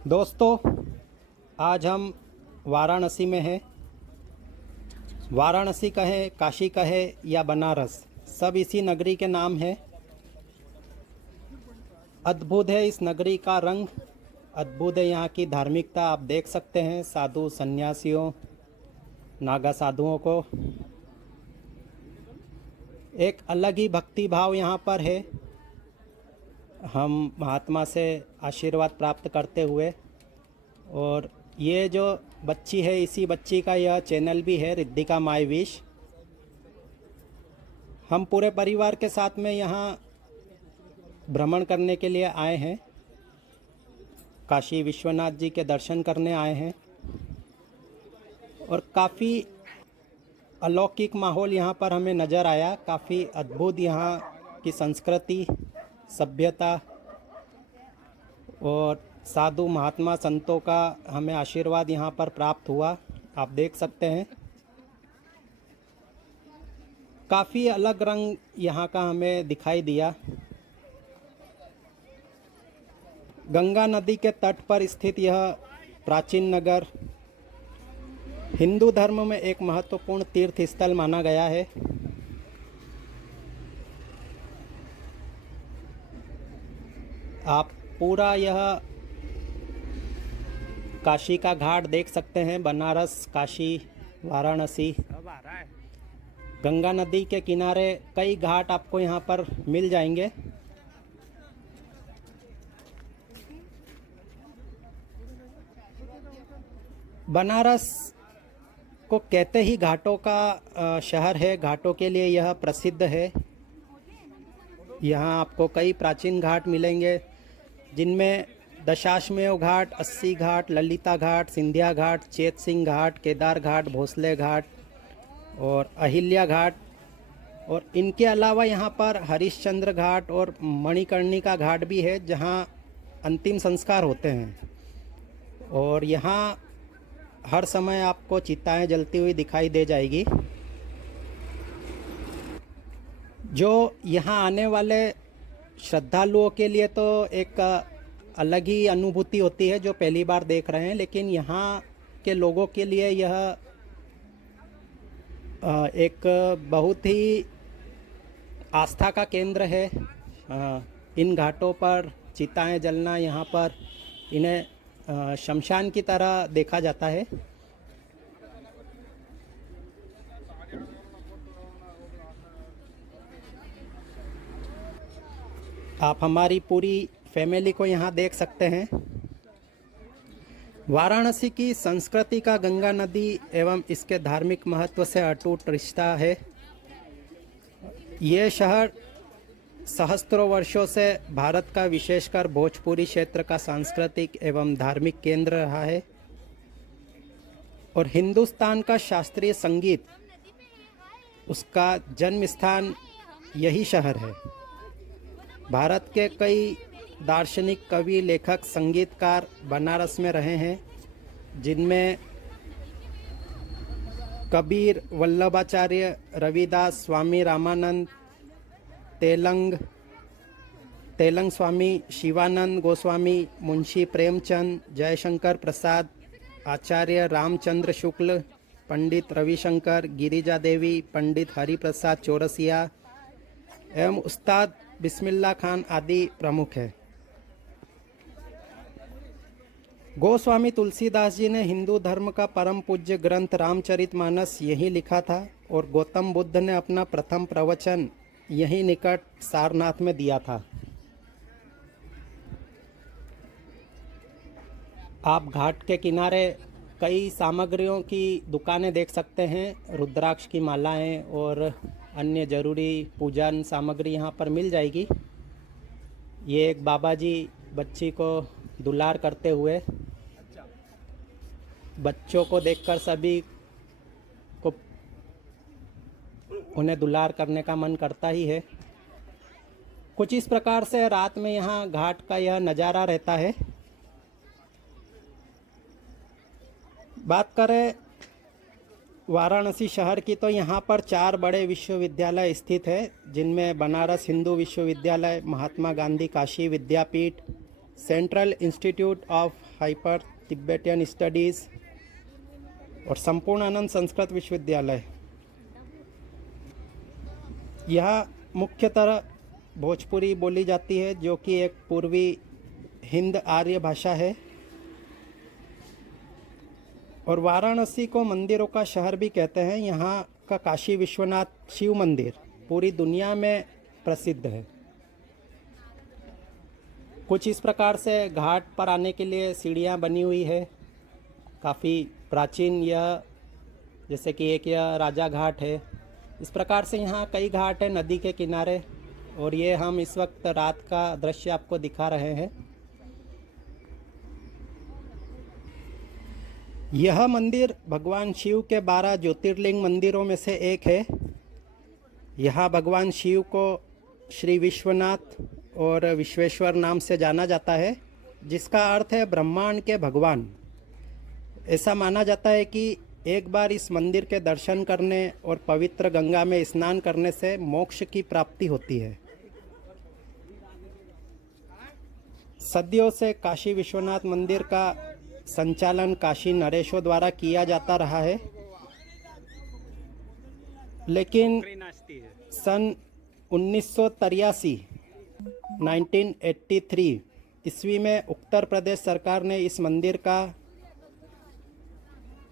दोस्तों, आज हम वाराणसी में हैं। वाराणसी कहें, काशी कहें या बनारस, सब इसी नगरी के नाम है। अद्भुत है इस नगरी का रंग, अद्भुत है यहाँ की धार्मिकता। आप देख सकते हैं साधु सन्यासियों, नागा साधुओं को। एक अलग ही भक्ति भाव यहाँ पर है। हम महात्मा से आशीर्वाद प्राप्त करते हुए, और ये जो बच्ची है, इसी बच्ची का यह चैनल भी है, रिद्धिका माय विश। हम पूरे परिवार के साथ में यहाँ भ्रमण करने के लिए आए हैं, काशी विश्वनाथ जी के दर्शन करने आए हैं। और काफ़ी अलौकिक माहौल यहाँ पर हमें नज़र आया। काफ़ी अद्भुत यहाँ की संस्कृति, सभ्यता और साधु महात्मा संतों का हमें आशीर्वाद यहाँ पर प्राप्त हुआ। आप देख सकते हैं काफ़ी अलग रंग यहाँ का हमें दिखाई दिया। गंगा नदी के तट पर स्थित यह प्राचीन नगर हिंदू धर्म में एक महत्वपूर्ण तीर्थ स्थल माना गया है। आप पूरा यह काशी का घाट देख सकते हैं। बनारस, काशी, वाराणसी, गंगा नदी के किनारे कई घाट आपको यहाँ पर मिल जाएंगे। बनारस को कहते ही घाटों का शहर है, घाटों के लिए यह प्रसिद्ध है। यहाँ आपको कई प्राचीन घाट मिलेंगे, जिनमें दशाश्वमेध घाट, 80 घाट, ललिता घाट, सिंधिया घाट, चेत सिंह घाट, केदार घाट, भोसले घाट और अहिल्या घाट। और इनके अलावा यहाँ पर हरिश्चंद्र घाट और मणिकर्णिका घाट भी है, जहाँ अंतिम संस्कार होते हैं। और यहाँ हर समय आपको चिताएं जलती हुई दिखाई दे जाएगी। जो यहाँ आने वाले श्रद्धालुओं के लिए तो एक अलग ही अनुभूति होती है, जो पहली बार देख रहे हैं। लेकिन यहाँ के लोगों के लिए यह एक बहुत ही आस्था का केंद्र है। इन घाटों पर चिताएं जलना, यहाँ पर इन्हें शमशान की तरह देखा जाता है। आप हमारी पूरी फैमिली को यहाँ देख सकते हैं। वाराणसी की संस्कृति का गंगा नदी एवं इसके धार्मिक महत्व से अटूट रिश्ता है। ये शहर सहस्त्रों वर्षों से भारत का, विशेषकर भोजपुरी क्षेत्र का सांस्कृतिक एवं धार्मिक केंद्र रहा है। और हिंदुस्तान का शास्त्रीय संगीत, उसका जन्म स्थान यही शहर है। भारत के कई दार्शनिक, कवि, लेखक, संगीतकार बनारस में रहे हैं, जिनमें कबीर, वल्लभाचार्य, रविदास, स्वामी रामानंद, तेलंग स्वामी, शिवानंद गोस्वामी, मुंशी प्रेमचंद, जयशंकर प्रसाद, आचार्य रामचंद्र शुक्ल, पंडित रविशंकर, गिरिजा देवी, पंडित हरिप्रसाद चौरसिया एवं उस्ताद बिस्मिल्लाह खान आदि प्रमुख है। गोस्वामी तुलसीदास जी ने हिंदू धर्म का परम पूज्य ग्रंथ रामचरितमानस यहीं लिखा था, और गौतम बुद्ध ने अपना प्रथम प्रवचन यहीं निकट सारनाथ में दिया था। आप घाट के किनारे कई सामग्रियों की दुकानें देख सकते हैं। रुद्राक्ष की मालाएं और अन्य जरूरी पूजन सामग्री यहाँ पर मिल जाएगी। ये एक बाबा जी बच्ची को दुलार करते हुए, बच्चों को देखकर सभी को उन्हें दुलार करने का मन करता ही है। कुछ इस प्रकार से रात में यहाँ घाट का यह नज़ारा रहता है। बात करें वाराणसी शहर की, तो यहाँ पर 4 बड़े विश्वविद्यालय स्थित है, जिनमें Banaras Hindu Vishwavidyalaya, Mahatma Gandhi Kashi Vidyapith, central institute of higher Tibetan studies और संपूर्णानंद संस्कृत विश्वविद्यालय। यह मुख्यतः भोजपुरी बोली जाती है, जो कि एक पूर्वी हिंद आर्य भाषा है। और वाराणसी को मंदिरों का शहर भी कहते हैं। यहाँ का काशी विश्वनाथ शिव मंदिर पूरी दुनिया में प्रसिद्ध है। कुछ इस प्रकार से घाट पर आने के लिए सीढ़ियाँ बनी हुई है, काफ़ी प्राचीन। यह जैसे कि एक यह राजा घाट है। इस प्रकार से यहाँ कई घाट है नदी के किनारे। और ये हम इस वक्त रात का दृश्य आपको दिखा रहे हैं। यह मंदिर भगवान शिव के 12 ज्योतिर्लिंग मंदिरों में से एक है। यहाँ भगवान शिव को श्री विश्वनाथ और विश्वेश्वर नाम से जाना जाता है, जिसका अर्थ है ब्रह्मांड के भगवान। ऐसा माना जाता है कि एक बार इस मंदिर के दर्शन करने और पवित्र गंगा में स्नान करने से मोक्ष की प्राप्ति होती है। सदियों से काशी विश्वनाथ मंदिर का संचालन काशी नरेशों द्वारा किया जाता रहा है, लेकिन सन 1983 ईस्वी में उत्तर प्रदेश सरकार ने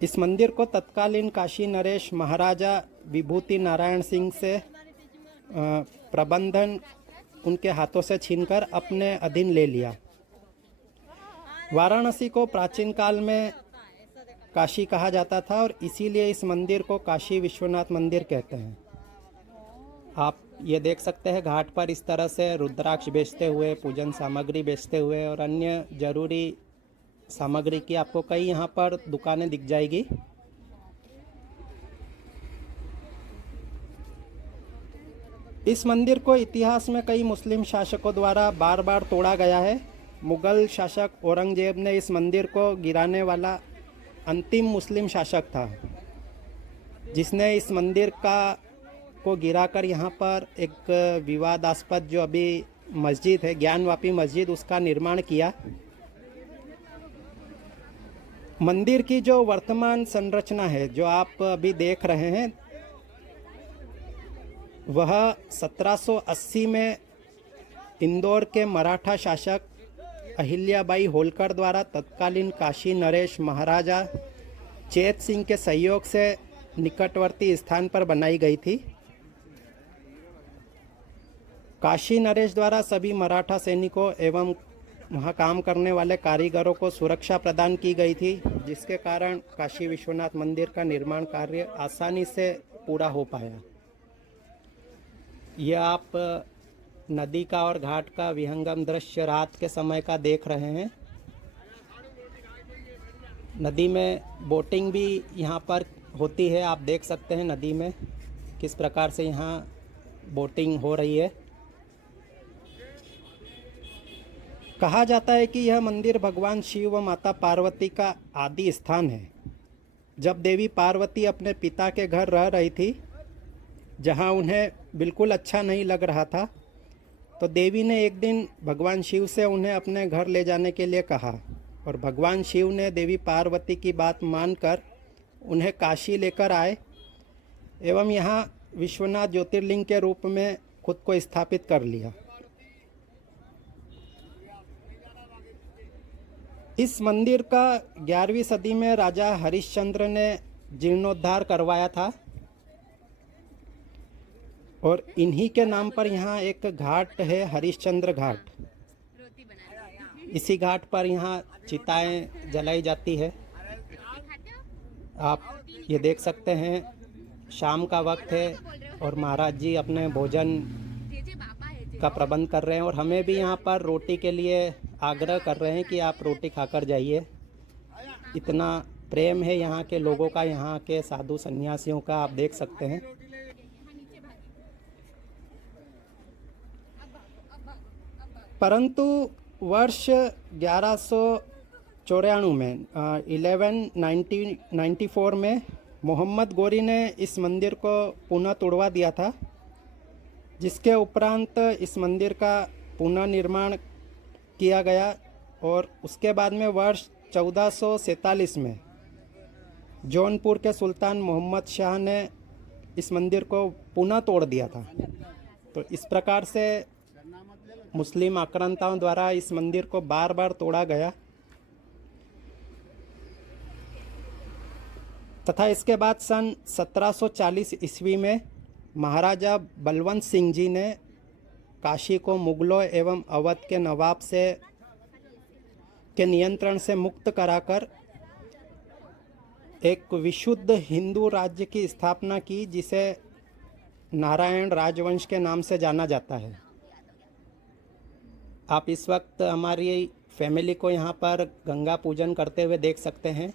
इस मंदिर को तत्कालीन काशी नरेश महाराजा विभूति नारायण सिंह से प्रबंधन उनके हाथों से छीनकर अपने अधीन ले लिया। वाराणसी को प्राचीन काल में काशी कहा जाता था और इसीलिए इस मंदिर को काशी विश्वनाथ मंदिर कहते हैं। आप ये देख सकते हैं घाट पर इस तरह से रुद्राक्ष बेचते हुए, पूजन सामग्री बेचते हुए और अन्य जरूरी सामग्री की आपको कई यहाँ पर दुकानें दिख जाएगी। इस मंदिर को इतिहास में कई मुस्लिम शासकों द्वारा बार बार तोड़ा गया है। मुगल शासक औरंगजेब ने इस मंदिर को गिराने वाला अंतिम मुस्लिम शासक था, जिसने इस मंदिर को गिराकर यहाँ पर एक विवादास्पद जो अभी मस्जिद है, ज्ञानवापी मस्जिद, उसका निर्माण किया। मंदिर की जो वर्तमान संरचना है, जो आप अभी देख रहे हैं, वह 1780 में इंदौर के मराठा शासक अहिल्याबाई होलकर द्वारा तत्कालीन काशी नरेश महाराजा चेत सिंह के सहयोग से निकटवर्ती स्थान पर बनाई गई थी। काशी नरेश द्वारा सभी मराठा सैनिकों एवं वहाँ काम करने वाले कारीगरों को सुरक्षा प्रदान की गई थी, जिसके कारण काशी विश्वनाथ मंदिर का निर्माण कार्य आसानी से पूरा हो पाया। यह आप नदी का और घाट का विहंगम दृश्य रात के समय का देख रहे हैं। नदी में बोटिंग भी यहाँ पर होती है। आप देख सकते हैं नदी में किस प्रकार से यहाँ बोटिंग हो रही है। कहा जाता है कि यह मंदिर भगवान शिव व माता पार्वती का आदि स्थान है। जब देवी पार्वती अपने पिता के घर रह रही थी, जहाँ उन्हें बिल्कुल अच्छा नहीं लग रहा था, तो देवी ने एक दिन भगवान शिव से उन्हें अपने घर ले जाने के लिए कहा और भगवान शिव ने देवी पार्वती की बात मानकर उन्हें काशी लेकर आए एवं यहाँ विश्वनाथ ज्योतिर्लिंग के रूप में खुद को स्थापित कर लिया। इस मंदिर का 11वीं सदी में राजा हरिश्चंद्र ने जीर्णोद्धार करवाया था और इन्हीं के नाम पर यहाँ एक घाट है, हरिश्चंद्र घाट। इसी घाट पर यहाँ चिताएं जलाई जाती है। आप ये देख सकते हैं शाम का वक्त है और महाराज जी अपने भोजन का प्रबंध कर रहे हैं और हमें भी यहाँ पर रोटी के लिए आग्रह कर रहे हैं कि आप रोटी खाकर जाइए। इतना प्रेम है यहाँ के लोगों का, यहाँ के साधु सन्यासियों का, आप देख सकते हैं। परंतु वर्ष 1194 में 1194 में मोहम्मद गोरी ने इस मंदिर को पुनः तोड़वा दिया था, जिसके उपरांत इस मंदिर का पुनः निर्माण किया गया और उसके बाद में वर्ष 1447 में जौनपुर के सुल्तान मोहम्मद शाह ने इस मंदिर को पुनः तोड़ दिया था। तो इस प्रकार से मुस्लिम आक्रांताओं द्वारा इस मंदिर को बार बार तोड़ा गया तथा इसके बाद सन 1740 ईस्वी में महाराजा बलवंत सिंह जी ने काशी को मुगलों एवं अवध के नवाब के नियंत्रण से मुक्त कराकर एक विशुद्ध हिंदू राज्य की स्थापना की, जिसे नारायण राजवंश के नाम से जाना जाता है। आप इस वक्त हमारी फैमिली को यहाँ पर गंगा पूजन करते हुए देख सकते हैं।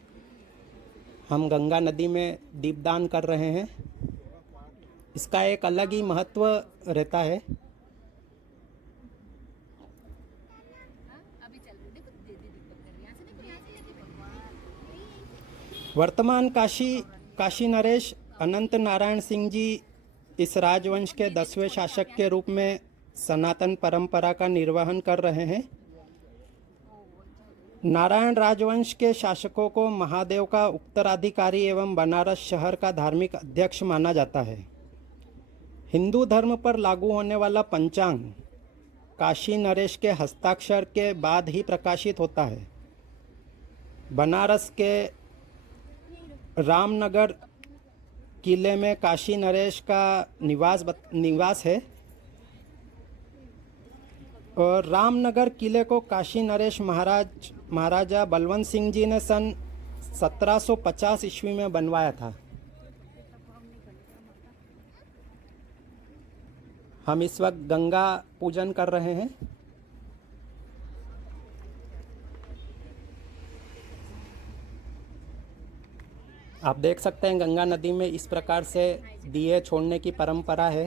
हम गंगा नदी में दीपदान कर रहे हैं। इसका एक अलग ही महत्व रहता है। वर्तमान काशी नरेश अनंत नारायण सिंह जी इस राजवंश के 10वें शासक के रूप में सनातन परंपरा का निर्वहन कर रहे हैं। नारायण राजवंश के शासकों को महादेव का उत्तराधिकारी एवं बनारस शहर का धार्मिक अध्यक्ष माना जाता है। हिंदू धर्म पर लागू होने वाला पंचांग काशी नरेश के हस्ताक्षर के बाद ही प्रकाशित होता है। बनारस के रामनगर किले में काशी नरेश का निवास है और रामनगर किले को काशी नरेश महाराजा बलवंत सिंह जी ने सन 1750 ईस्वी में बनवाया था। हम इस वक्त गंगा पूजन कर रहे हैं। आप देख सकते हैं गंगा नदी में इस प्रकार से दिए छोड़ने की परंपरा है।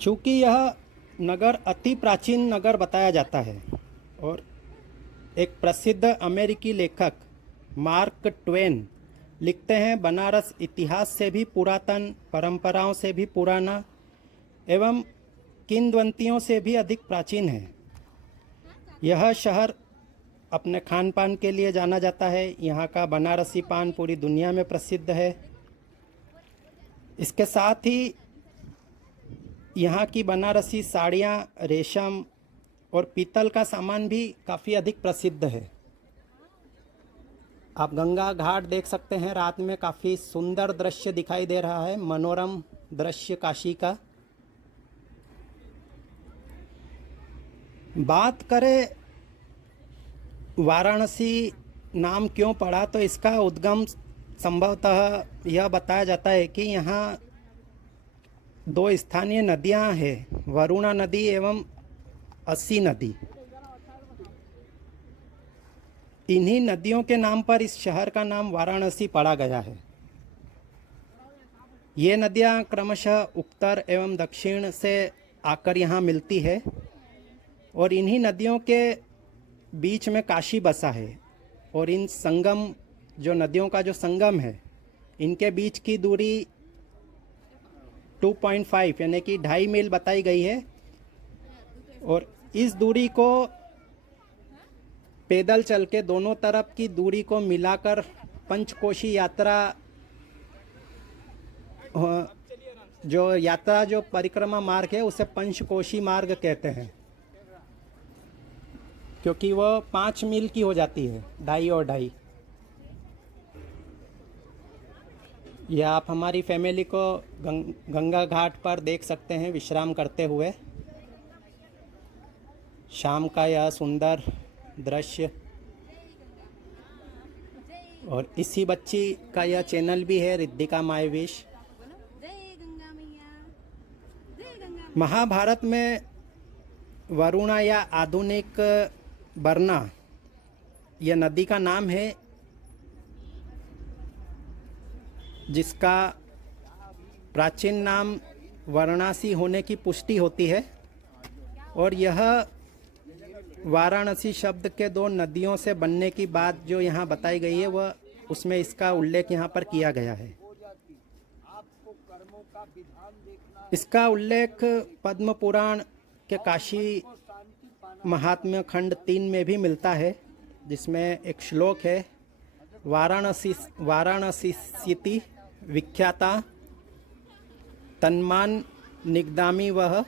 चूँकि यह नगर अति प्राचीन नगर बताया जाता है और एक प्रसिद्ध अमेरिकी लेखक मार्क ट्वेन लिखते हैं, बनारस इतिहास से भी पुरातन, परंपराओं से भी पुराना एवं किंवदंतियों से भी अधिक प्राचीन है। यह शहर अपने खान पान के लिए जाना जाता है। यहाँ का बनारसी पान पूरी दुनिया में प्रसिद्ध है। इसके साथ ही यहाँ की बनारसी साड़ियाँ, रेशम और पीतल का सामान भी काफ़ी अधिक प्रसिद्ध है। आप गंगा घाट देख सकते हैं। रात में काफ़ी सुंदर दृश्य दिखाई दे रहा है, मनोरम दृश्य काशी का। बात करें वाराणसी नाम क्यों पड़ा, तो इसका उद्गम संभवतः यह बताया जाता है कि यहाँ दो स्थानीय नदियाँ हैं, वरुणा नदी एवं अस्सी नदी। इन्हीं नदियों के नाम पर इस शहर का नाम वाराणसी पड़ा गया है। ये नदियाँ क्रमशः उत्तर एवं दक्षिण से आकर यहाँ मिलती है और इन्हीं नदियों के बीच में काशी बसा है। और इन संगम, जो नदियों का जो संगम है, इनके बीच की दूरी 2.5 यानी कि 2.5 मील बताई गई है। और इस दूरी को पैदल चल के दोनों तरफ की दूरी को मिलाकर पंचकोशी यात्रा, जो परिक्रमा मार्ग है उसे पंचकोशी मार्ग कहते हैं, क्योंकि वह 5 मील की हो जाती है, 2.5 और 2.5। यह आप हमारी फैमिली को गंगा घाट पर देख सकते हैं विश्राम करते हुए। शाम का यह सुंदर दृश्य। और इसी बच्ची का यह चैनल भी है, रिद्धिका मायविश। महाभारत में वरुणा या आधुनिक बरना यह नदी का नाम है, जिसका प्राचीन नाम वाराणसी होने की पुष्टि होती है। और यह वाराणसी शब्द के 2 नदियों से बनने की बात जो यहाँ बताई गई है, वह उसमें इसका उल्लेख यहाँ पर किया गया है। इसका उल्लेख पद्म पुराण के काशी महात्म्य खंड 3 में भी मिलता है, जिसमें एक श्लोक है, वाराणसीति विख्याता तन्मान निगदामी वह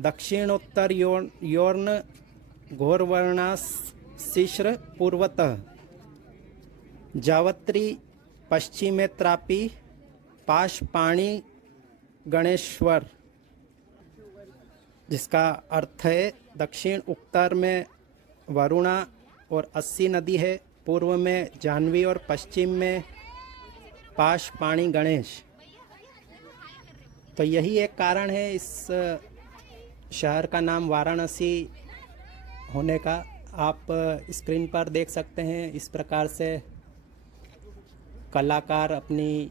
दक्षिणोत्तर योर्न घोरवर्णाशिश्र पूर्वतः जावत्री पश्चिमे त्रापी पाशपाणी गणेश्वर, जिसका अर्थ है दक्षिण उत्तर में वरुणा और अस्सी नदी है, पूर्व में जाह्नवी और पश्चिम में पाशपाणी गणेश। तो यही एक कारण है इस शहर का नाम वाराणसी होने का। आप स्क्रीन पर देख सकते हैं इस प्रकार से कलाकार अपनी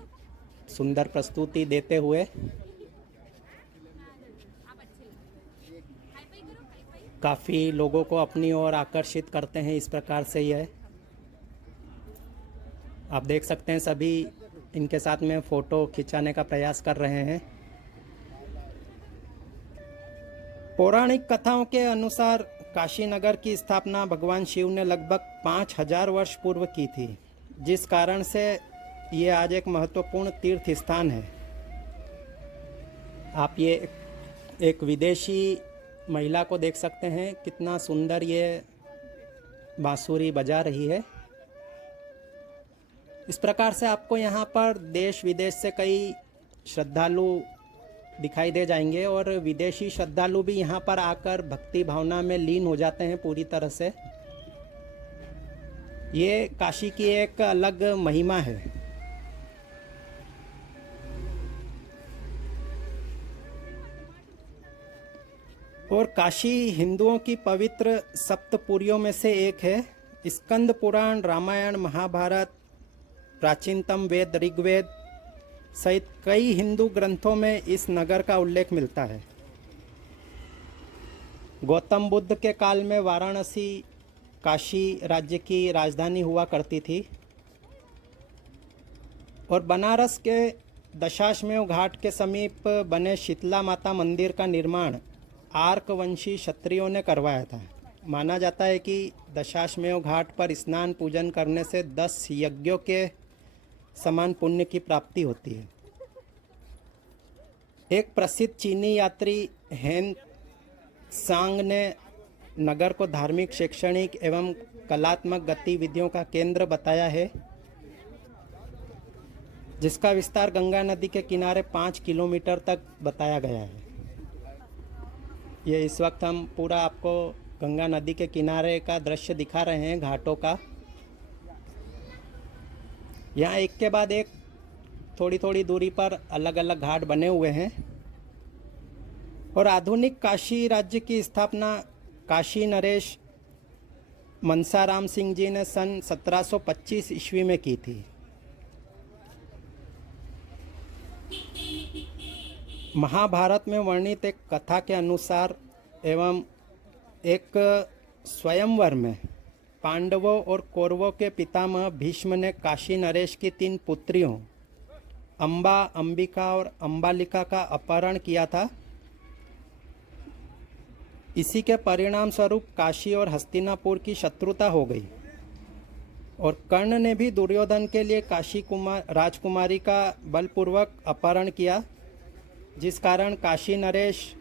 सुंदर प्रस्तुति देते हुए काफ़ी लोगों को अपनी ओर आकर्षित करते हैं। इस प्रकार से यह आप देख सकते हैं, सभी इनके साथ में फ़ोटो खिंचाने का प्रयास कर रहे हैं। पौराणिक कथाओं के अनुसार काशी नगर की स्थापना भगवान शिव ने लगभग 5000 वर्ष पूर्व की थी, जिस कारण से ये आज एक महत्वपूर्ण तीर्थ स्थान है। आप ये एक विदेशी महिला को देख सकते हैं, कितना सुंदर ये बांसुरी बजा रही है। इस प्रकार से आपको यहाँ पर देश विदेश से कई श्रद्धालु दिखाई दे जाएंगे और विदेशी श्रद्धालु भी यहाँ पर आकर भक्ति भावना में लीन हो जाते हैं पूरी तरह से। ये काशी की एक अलग महिमा है। और काशी हिंदुओं की पवित्र सप्तपुरियों में से एक है। स्कंद पुराण, रामायण, महाभारत, प्राचीनतम वेद ऋग्वेद सहित कई हिंदू ग्रंथों में इस नगर का उल्लेख मिलता है। गौतम बुद्ध के काल में वाराणसी काशी राज्य की राजधानी हुआ करती थी और बनारस के दशाश्वमेध घाट के समीप बने शीतला माता मंदिर का निर्माण आर्क वंशी क्षत्रियों ने करवाया था। माना जाता है कि दशाश्वमेध घाट पर स्नान पूजन करने से 10 यज्ञों के समान पुण्य की प्राप्ति होती है। एक प्रसिद्ध चीनी यात्री हेन सांग ने नगर को धार्मिक, शैक्षणिक एवं कलात्मक गतिविधियों का केंद्र बताया है, जिसका विस्तार गंगा नदी के किनारे 5 किलोमीटर तक बताया गया है। ये इस वक्त हम पूरा आपको गंगा नदी के किनारे का दृश्य दिखा रहे हैं, घाटों का। यहाँ एक के बाद एक थोड़ी थोड़ी दूरी पर अलग अलग घाट बने हुए हैं। और आधुनिक काशी राज्य की स्थापना काशी नरेश मनसाराम सिंह जी ने सन 1725 ईस्वी में की थी। महाभारत में वर्णित एक कथा के अनुसार एवं एक स्वयंवर में पांडवों और कौरवों के पितामह भीष्म ने काशी नरेश की 3 पुत्रियों अंबा, अंबिका और अंबालिका का अपहरण किया था। इसी के परिणाम स्वरूप काशी और हस्तिनापुर की शत्रुता हो गई और कर्ण ने भी दुर्योधन के लिए काशी राजकुमारी का बलपूर्वक अपहरण किया, जिस कारण काशी नरेश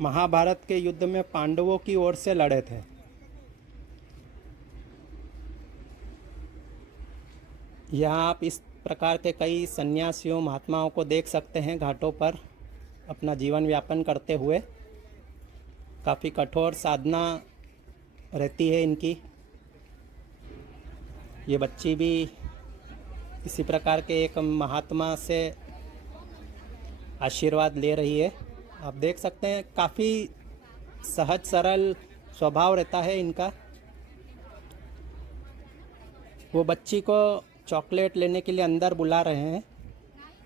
महाभारत के युद्ध में पांडवों की ओर से लड़े थे। यहाँ आप इस प्रकार के कई सन्यासियों, महात्माओं को देख सकते हैं घाटों पर अपना जीवन यापन करते हुए। काफ़ी कठोर साधना रहती है इनकी। ये बच्ची भी इसी प्रकार के एक महात्मा से आशीर्वाद ले रही है। आप देख सकते हैं काफ़ी सहज सरल स्वभाव रहता है इनका। वो बच्ची को चॉकलेट लेने के लिए अंदर बुला रहे हैं,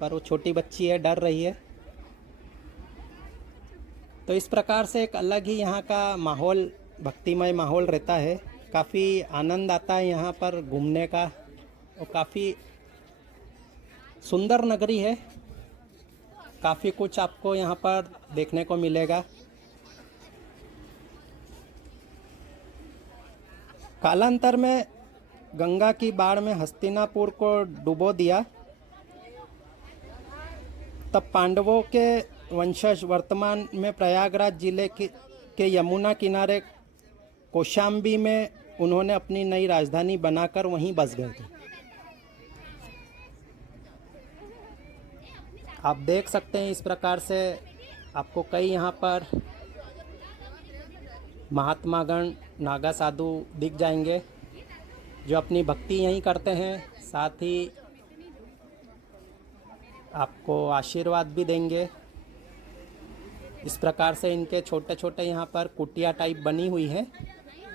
पर वो छोटी बच्ची है, डर रही है। तो इस प्रकार से एक अलग ही यहाँ का माहौल, भक्तिमय माहौल रहता है। काफ़ी आनंद आता है यहाँ पर घूमने का और काफ़ी सुंदर नगरी है। काफ़ी कुछ आपको यहाँ पर देखने को मिलेगा। कालांतर में गंगा की बाढ़ में हस्तिनापुर को डुबो दिया। तब पांडवों के वंशज वर्तमान में प्रयागराज जिले के यमुना किनारे कौशाम्बी में उन्होंने अपनी नई राजधानी बनाकर वहीं बस गए थे। आप देख सकते हैं इस प्रकार से आपको कई यहाँ पर महात्मागण नागा साधु दिख जाएंगे जो अपनी भक्ति यहीं करते हैं, साथ ही आपको आशीर्वाद भी देंगे। इस प्रकार से इनके छोटे छोटे यहाँ पर कुटिया टाइप बनी हुई है,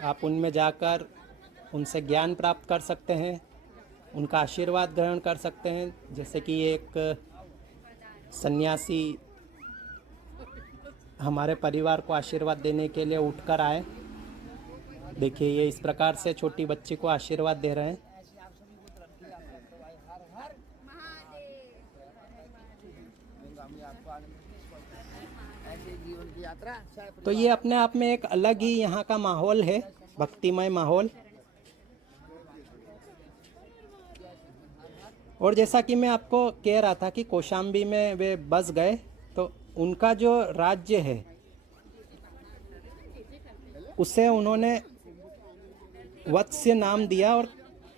आप उनमें जाकर उनसे ज्ञान प्राप्त कर सकते हैं, उनका आशीर्वाद ग्रहण कर सकते हैं। जैसे कि एक सन्यासी हमारे परिवार को आशीर्वाद देने के लिए उठकर आए। देखिए ये इस प्रकार से छोटी बच्ची को आशीर्वाद दे रहे हैं। तो ये अपने आप में एक अलग ही यहाँ का माहौल है, भक्तिमय माहौल। और जैसा कि मैं आपको कह रहा था कि कौशाम्बी में वे बस गए, तो उनका जो राज्य है उसे उन्होंने वत्स्य नाम दिया और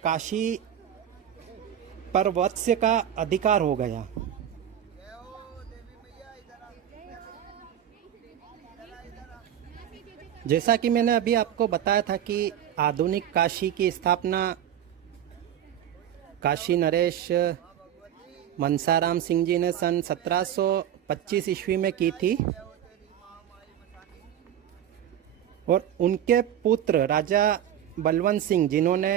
काशी पर वत्स्य का अधिकार हो गया। जैसा कि मैंने अभी आपको बताया था कि आधुनिक काशी की स्थापना काशी नरेश मनसाराम सिंह जी ने सन 1725 ईस्वी में की थी और उनके पुत्र राजा बलवंत सिंह जिन्होंने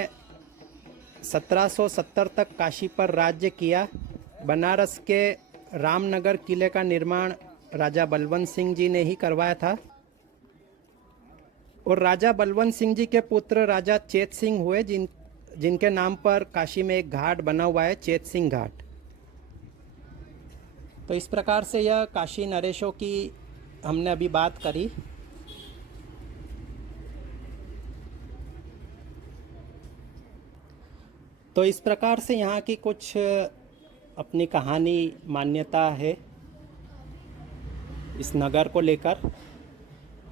1770 तक काशी पर राज्य किया। बनारस के रामनगर किले का निर्माण राजा बलवंत सिंह जी ने ही करवाया था और राजा बलवंत सिंह जी के पुत्र राजा चेत सिंह हुए जिनके नाम पर काशी में एक घाट बना हुआ है, चेत सिंह घाट। तो इस प्रकार से यह काशी नरेशों की हमने अभी बात करी। तो इस प्रकार से यहाँ की कुछ अपनी कहानी मान्यता है इस नगर को लेकर।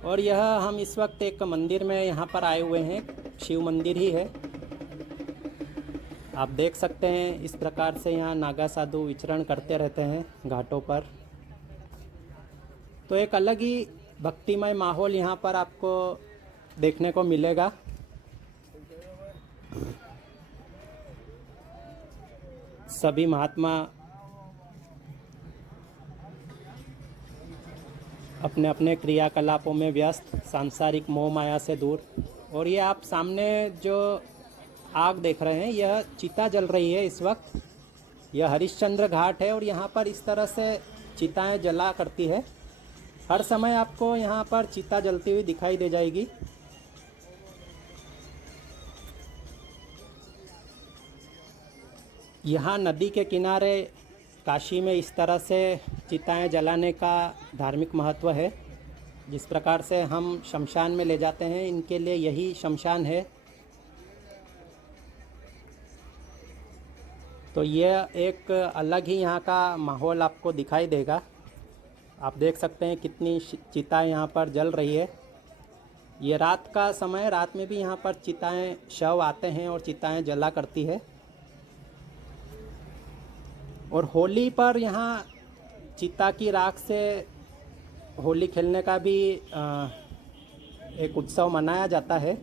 और यह हम इस वक्त एक मंदिर में यहाँ पर आए हुए हैं, शिव मंदिर ही है। आप देख सकते हैं इस प्रकार से यहाँ नागा साधु विचरण करते रहते हैं घाटों पर। तो एक अलग ही भक्तिमय माहौल यहाँ पर आपको देखने को मिलेगा। सभी महात्मा अपने अपने क्रियाकलापों में व्यस्त, सांसारिक मोह माया से दूर। और ये आप सामने जो आग देख रहे हैं यह चिता जल रही है इस वक्त। यह हरिश्चंद्र घाट है और यहाँ पर इस तरह से चिताएं जला करती है। हर समय आपको यहाँ पर चिता जलती हुई दिखाई दे जाएगी। यहाँ नदी के किनारे काशी में इस तरह से चिताएं जलाने का धार्मिक महत्व है। जिस प्रकार से हम शमशान में ले जाते हैं, इनके लिए यही शमशान है। तो ये एक अलग ही यहाँ का माहौल आपको दिखाई देगा। आप देख सकते हैं कितनी चिताएं यहाँ पर जल रही है। ये रात का समय, रात में भी यहाँ पर चिताएं, शव आते हैं और चिताएं जला करती है। और होली पर यहाँ चिता की राख से होली खेलने का भी एक उत्सव मनाया जाता है।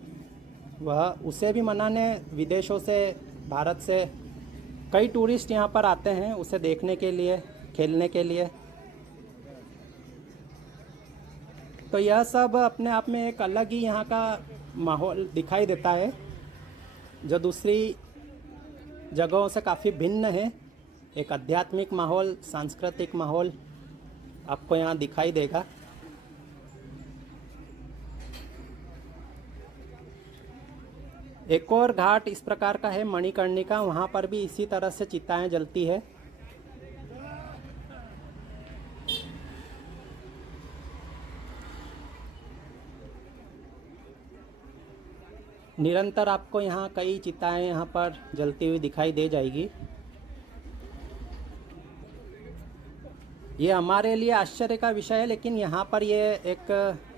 वह उसे भी मनाने विदेशों से, भारत से कई टूरिस्ट यहाँ पर आते हैं उसे देखने के लिए, खेलने के लिए। तो यह सब अपने आप में एक अलग ही यहाँ का माहौल दिखाई देता है जो दूसरी जगहों से काफ़ी भिन्न है। एक आध्यात्मिक माहौल, सांस्कृतिक माहौल आपको यहाँ दिखाई देगा। एक और घाट इस प्रकार का है मणिकर्णिका, वहाँ पर भी इसी तरह से चिताएं जलती है। निरंतर आपको यहाँ कई चिताएं यहाँ पर जलती हुई दिखाई दे जाएगी। ये हमारे लिए आश्चर्य का विषय है, लेकिन यहाँ पर ये एक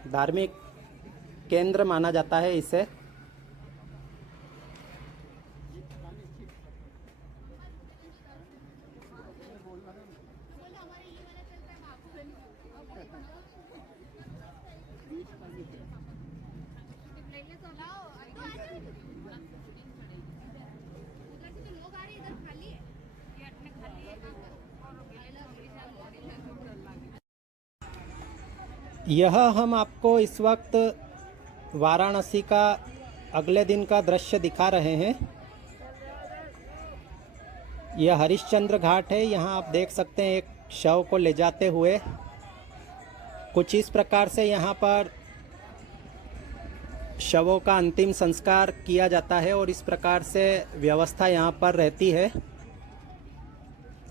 धार्मिक केंद्र माना जाता है इसे। यह हम आपको इस वक्त वाराणसी का अगले दिन का दृश्य दिखा रहे हैं। यह हरिश्चंद्र घाट है। यहाँ आप देख सकते हैं एक शव को ले जाते हुए। कुछ इस प्रकार से यहाँ पर शवों का अंतिम संस्कार किया जाता है और इस प्रकार से व्यवस्था यहाँ पर रहती है।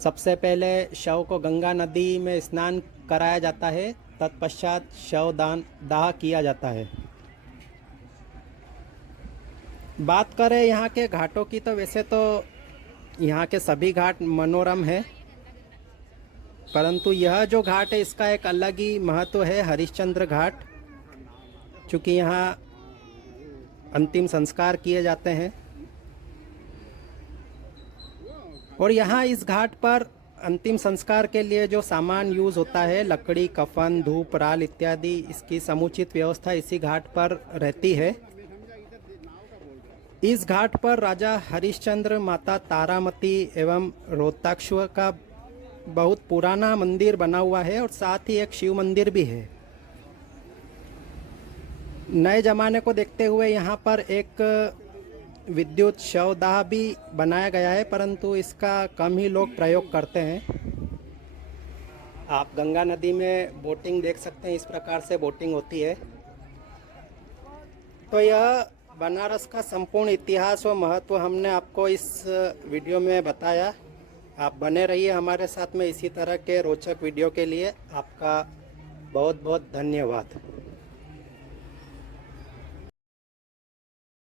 सबसे पहले शव को गंगा नदी में स्नान कराया जाता है, तत्पश्चात शव दाह किया जाता है। बात करें यहाँ के घाटों की, तो वैसे तो यहाँ के सभी घाट मनोरम है, परंतु यह जो घाट है इसका एक अलग ही महत्व है, हरिश्चंद्र घाट। चूँकि यहाँ अंतिम संस्कार किए जाते हैं और यहाँ इस घाट पर अंतिम संस्कार के लिए जो सामान यूज़ होता है, लकड़ी, कफन, धूप, राल इत्यादि, इसकी समुचित व्यवस्था इसी घाट पर रहती है। इस घाट पर राजा हरिश्चंद्र, माता तारामती एवं रोहताक्ष का बहुत पुराना मंदिर बना हुआ है और साथ ही एक शिव मंदिर भी है। नए ज़माने को देखते हुए यहाँ पर एक विद्युत शवदाह भी बनाया गया है, परंतु इसका कम ही लोग प्रयोग करते हैं। आप गंगा नदी में बोटिंग देख सकते हैं, इस प्रकार से बोटिंग होती है। तो यह बनारस का संपूर्ण इतिहास व महत्व हमने आपको इस वीडियो में बताया। आप बने रहिए हमारे साथ में इसी तरह के रोचक वीडियो के लिए। आपका बहुत बहुत धन्यवाद।